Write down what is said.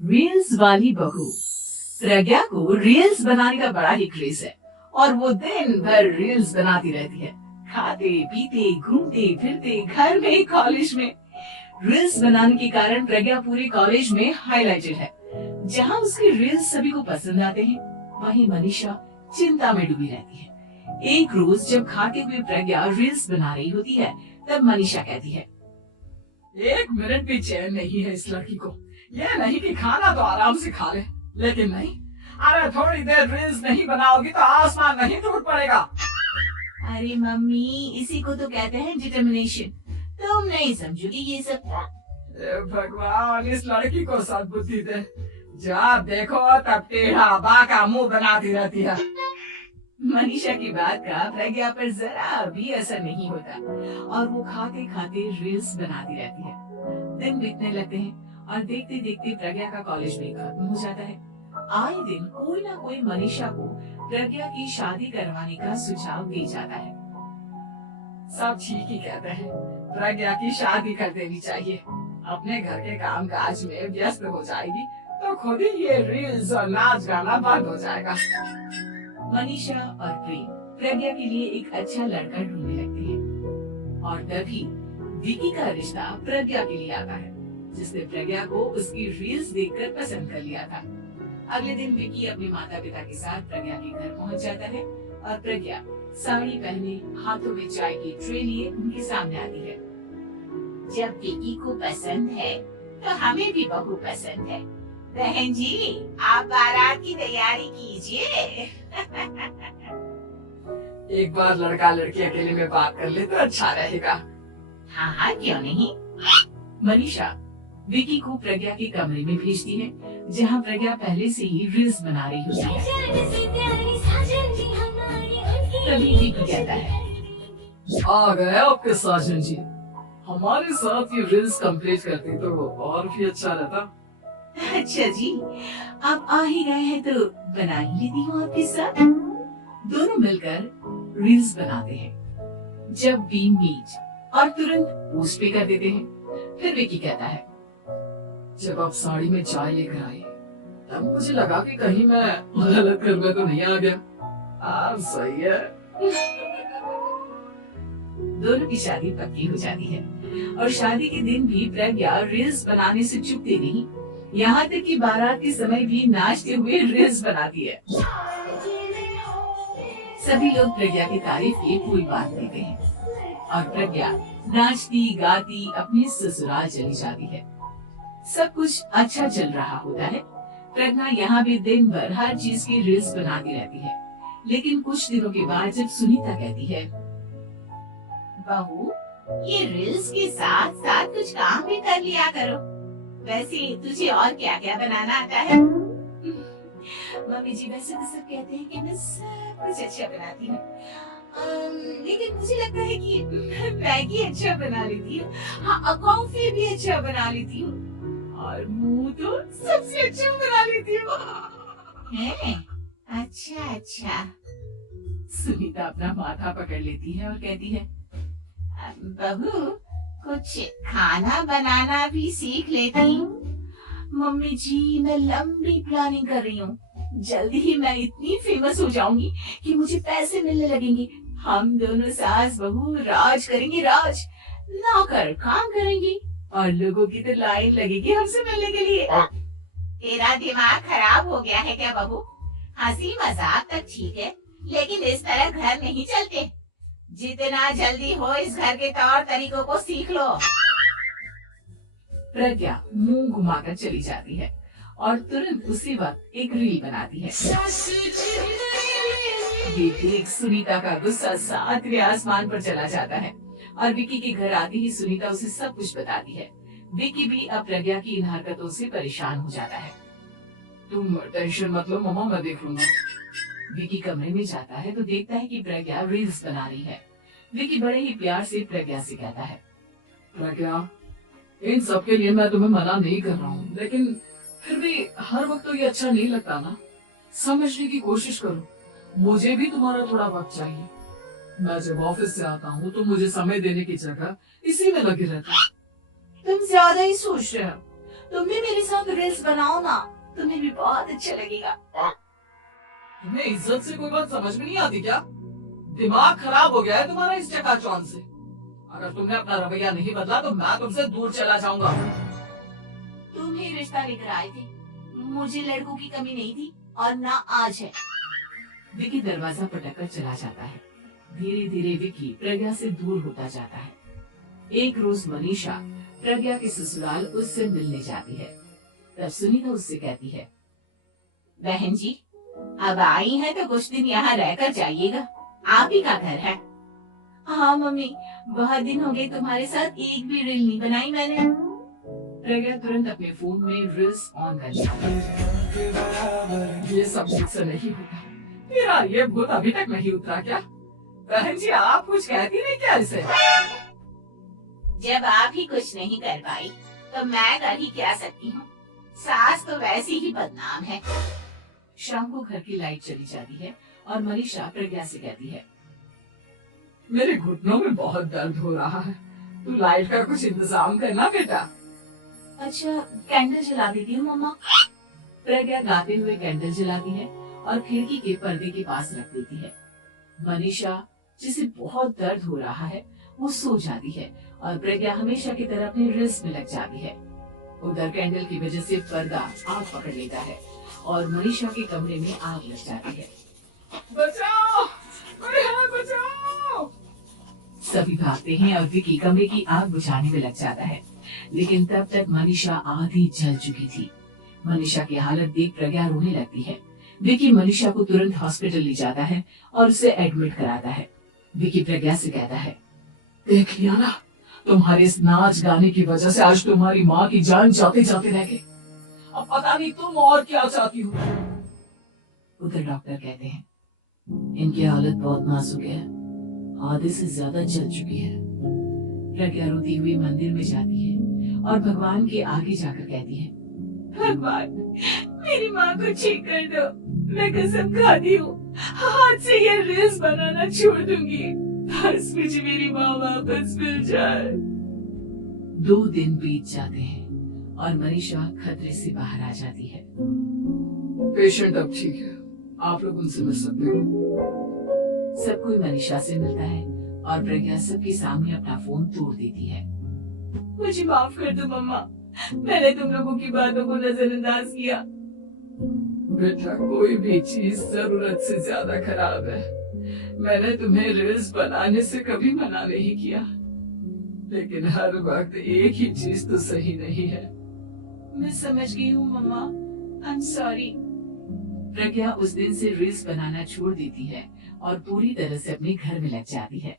Reels वाली बहू। प्रज्ञा को रील्स बनाने का बड़ा ही क्रेज है और वो दिन भर रील्स बनाती रहती है। खाते पीते घूमते फिरते घर में कॉलेज में रील्स बनाने के कारण प्रज्ञा पूरे कॉलेज में हाईलाइटेड है। जहाँ उसके रील्स सभी को पसंद आते हैं, वहीं मनीषा चिंता में डूबी रहती है। एक रोज जब खाते हुए प्रज्ञा रील्स बना रही होती है, तब मनीषा कहती है, एक मिनट भी चैन नहीं है इस लड़की को। यह नहीं कि खाना तो आराम से खा ले, लेकिन नहीं, अरे थोड़ी देर रील्स नहीं बनाओगी तो आसमान नहीं टूट पड़ेगा। अरे मम्मी, इसी को तो कहते हैं डिटर्मिनेशन। तुम नहीं समझोगी ये सब। भगवान, इस लड़की को सद्बुद्धि दे। जब देखो तब टेढ़ा बाका मुंह बनाती रहती है। मनीषा की बात का प्रज्ञा पर जरा भी असर नहीं होता और वो खाते खाते रील्स बनाती रहती है। दिन बीतने लगते हैं और देखते देखते प्रज्ञा का कॉलेज भी खत्म हो जाता है। आए दिन कोई ना कोई मनीषा को प्रज्ञा की शादी करवाने का सुझाव दे जाता है। सब ठीक ही कहते हैं, प्रज्ञा की शादी कर देनी चाहिए। अपने घर के काम काज में व्यस्त हो जाएगी तो खुद ही ये रील्स और नाच गाना बंद हो जाएगा। मनीषा और प्रेम प्रज्ञा के लिए एक अच्छा लड़का ढूंढने लगते हैं और तभी विकी का रिश्ता प्रज्ञा के लिए आता है, जिसने प्रज्ञा को उसकी रील्स देखकर पसंद कर लिया था। अगले दिन विकी अपने माता पिता के साथ प्रज्ञा के घर पहुंच जाता है और प्रज्ञा साड़ी पहने हाथों में चाय की ट्रे लिए उनके सामने आती है। जब विकी को पसंद है तो हमें भी बहू पसंद है। बहन जी, आप बारात की तैयारी कीजिए। एक बार लड़का लड़की अकेले में बात कर ले तो अच्छा रहेगा। हाँ हाँ, क्यों नहीं। मनीषा विकी को प्रज्ञा के कमरे में भेजती है, जहाँ प्रज्ञा पहले से ही रील्स बना रही होती है। तभी विकी कहता है, आ गए आपके साजन जी। हमारे साथ ये रील्स कंप्लीट करते तो और भी अच्छा रहता। अच्छा जी, आप आ ही गए हैं तो बना ही लेती हूँ आपके साथ। दोनों मिलकर रील्स बनाते हैं। जब वी मीट और तुरंत पोस्ट पे कर देते हैं। फिर विकी कहता है, जब आप साड़ी में चाय लेकर आए तब मुझे लगा कि कहीं मैं गलत घर में तो नहीं आ गया। सही है। दोनों की शादी पक्की हो जाती है और शादी के दिन भी प्रज्ञा रील्स बनाने से चूकती नहीं, यहाँ तक कि बारात के समय भी नाचते हुए रील्स बनाती है। सभी लोग प्रज्ञा की तारीफ के फूल बांध देते हैं और प्रज्ञा नाचती गाती अपने ससुराल चली जाती है। सब कुछ अच्छा चल रहा होता है। प्रज्ञा यहाँ भी दिन भर हर चीज की रील्स बनाती रहती है, लेकिन कुछ दिनों के बाद जब सुनीता कहती है, बहू, ये रील्स के साथ साथ कुछ काम भी कर लिया करो। वैसे तुझे और क्या क्या बनाना आता है? मम्मी जी, वैसे तो सब कहते हैं कि मैं सब कुछ अच्छा बनाती हूँ, लेकिन मुझे लगता है कि मैगी अच्छा बना लेती हूँ, हाँ कॉफी भी अच्छा बना लेती हूँ और मुंह तो सबसे अच्छा बना लेती हूँ। अच्छा अच्छा। सुनीता अपना माथा पकड़ लेती है और कहती है, बहू, कुछ खाना बनाना भी सीख लेती हूँ। मम्मी जी, मैं लंबी प्लानिंग कर रही हूँ। जल्दी ही मैं इतनी फेमस हो जाऊंगी कि मुझे पैसे मिलने लगेंगे। हम दोनों सास बहू राज करेंगे, राज। नौकर काम करेंगी और लोगों की तो लाइन लगेगी हमसे मिलने के लिए। तेरा दिमाग खराब हो गया है क्या बहू? हंसी मजाक तक ठीक है, लेकिन इस तरह घर नहीं चलते। जितना जल्दी हो इस घर के तौर तरीकों को सीख लो। प्रज्ञा मुंह घुमाकर चली जाती है और तुरंत उसी वक्त एक रील बनाती है। ये देख सुनीता का गुस्सा सातवें आसमान पर चला जाता है और विकी के घर आते ही सुनीता उसे सब कुछ बताती है। विकी भी अब प्रज्ञा की इन हरकतों से परेशान हो जाता है। तुम टेंशन मत लो मामा, मैं देख लूंगा। विकी कमरे में जाता है तो देखता है कि प्रज्ञा रील्स बना रही है। विकी बड़े ही प्यार से प्रज्ञा से कहता है, प्रज्ञा, इन सब के लिए मैं तुम्हें मना नहीं कर रहा हूँ, लेकिन फिर भी हर वक्त तो ये अच्छा नहीं लगता ना। समझने की कोशिश करो, मुझे भी तुम्हारा थोड़ा वक्त चाहिए। मैं जब ऑफिस से आता हूँ तो मुझे समय देने की जगह इसी में लगे रहता है। तुम ज्यादा ही सोच रहे हो। तुम भी मेरे साथ रील्स बनाओ ना, तुम्हें भी बहुत अच्छा लगेगा। तुम्हें इज्जत से कोई बात समझ में नहीं आती क्या? दिमाग खराब हो गया है तुम्हारा इस चकाचौंध से। अगर तुमने अपना रवैया नहीं बदला तो मैं तुमसे दूर चला जाऊंगा। तुम ही रिश्ता लेकर आए थे, मुझे लड़कों की कमी नहीं थी और ना आज है। विकी दरवाजा पटककर चला जाता है। धीरे धीरे विकी प्रज्ञा से दूर होता जाता है। एक रोज मनीषा प्रज्ञा के ससुराल उससे मिलने जाती है। तब सुनीता उससे कहती है, बहन जी अब आई है तो कुछ दिन यहाँ रहकर जाइएगा, आप ही का घर है। हाँ मम्मी, बहुत दिन हो गए तुम्हारे साथ एक भी रील नहीं बनाई मैंने। प्रज्ञा तुरंत अपने फोन में रील्स ऑन कर लेती है। ये सब मुझसे नहीं होता। तेरा ये भूत अभी तक नहीं उतरा क्या? बहन जी आप कुछ कहती नहीं क्या इसे? जब आप ही कुछ नहीं कर पाई तो मैं कर ही क्या सकती हूँ। सास तो वैसी ही बदनाम है। शाम को घर की लाइट चली जाती है और मनीषा प्रज्ञा से कहती है, मेरे घुटनों में बहुत दर्द हो रहा है, तू लाइट का कुछ इंतजाम करना बेटा। अच्छा कैंडल जला देती हूँ मम्मा। प्रज्ञा गाते हुए कैंडल जलाती है और खिड़की के पर्दे के पास रख देती है। मनीषा जिसे बहुत दर्द हो रहा है वो सो जाती है और प्रज्ञा हमेशा की तरह अपने रील्स में लग जाती है। उधर कैंडल की वजह से पर्दा आग पकड़ लेता है और मनीषा के कमरे में आग लग जाती है। बचाओ, कोई है बचाओ। सभी भागते हैं और विकी कमरे की आग बुझाने में लग जाता है, लेकिन तब तक मनीषा आधी जल चुकी थी। मनीषा की हालत देख प्रज्ञा रोने लगती है। विकी मनीषा को तुरंत हॉस्पिटल ले जाता है और उसे एडमिट कराता है। विकी प्रज्ञा से कहता है, देख लिया ना, तुम्हारे इस नाच गाने की वजह से आज तुम्हारी माँ की जान जाते जाते रह गई। अब पता नहीं तुम और क्या चाहती हो। उधर डॉक्टर कहते हैं, इनकी हालत बहुत नाजुक है, आधे से ज्यादा जल चुकी है। प्रज्ञा रोती हुई मंदिर में जाती है और भगवान के आगे जाकर कहती है, भगवान मेरी माँ को ठीक कर दो, मैं कसम खाती हूँ हाथ से ये रील्स बनाना छोड़ दूंगी, बस मुझे मेरी माँ वापस मिल जाए। 2 दिन बीत जाते हैं और मनीषा खतरे से बाहर आ जाती है। पेशेंट अब ठीक है, आप लोग उनसे मिल सकते हो। सब कोई मनीषा से मिलता है और प्रज्ञा सबके सामने अपना फोन तोड़ देती है। मुझे माफ कर दो मम्मा, मैंने तुम लोगों की बातों को नजरअंदाज किया। बेटा कोई भी चीज जरूरत से ज्यादा खराब है। मैंने तुम्हें रील्स बनाने से कभी मना नहीं किया, लेकिन हर वक्त एक ही चीज तो सही नहीं है। मैं समझ गई हूँ मम्मा, आई एम सॉरी। प्रज्ञा उस दिन से रील्स बनाना छोड़ देती है और पूरी तरह से अपने घर में लग जाती है।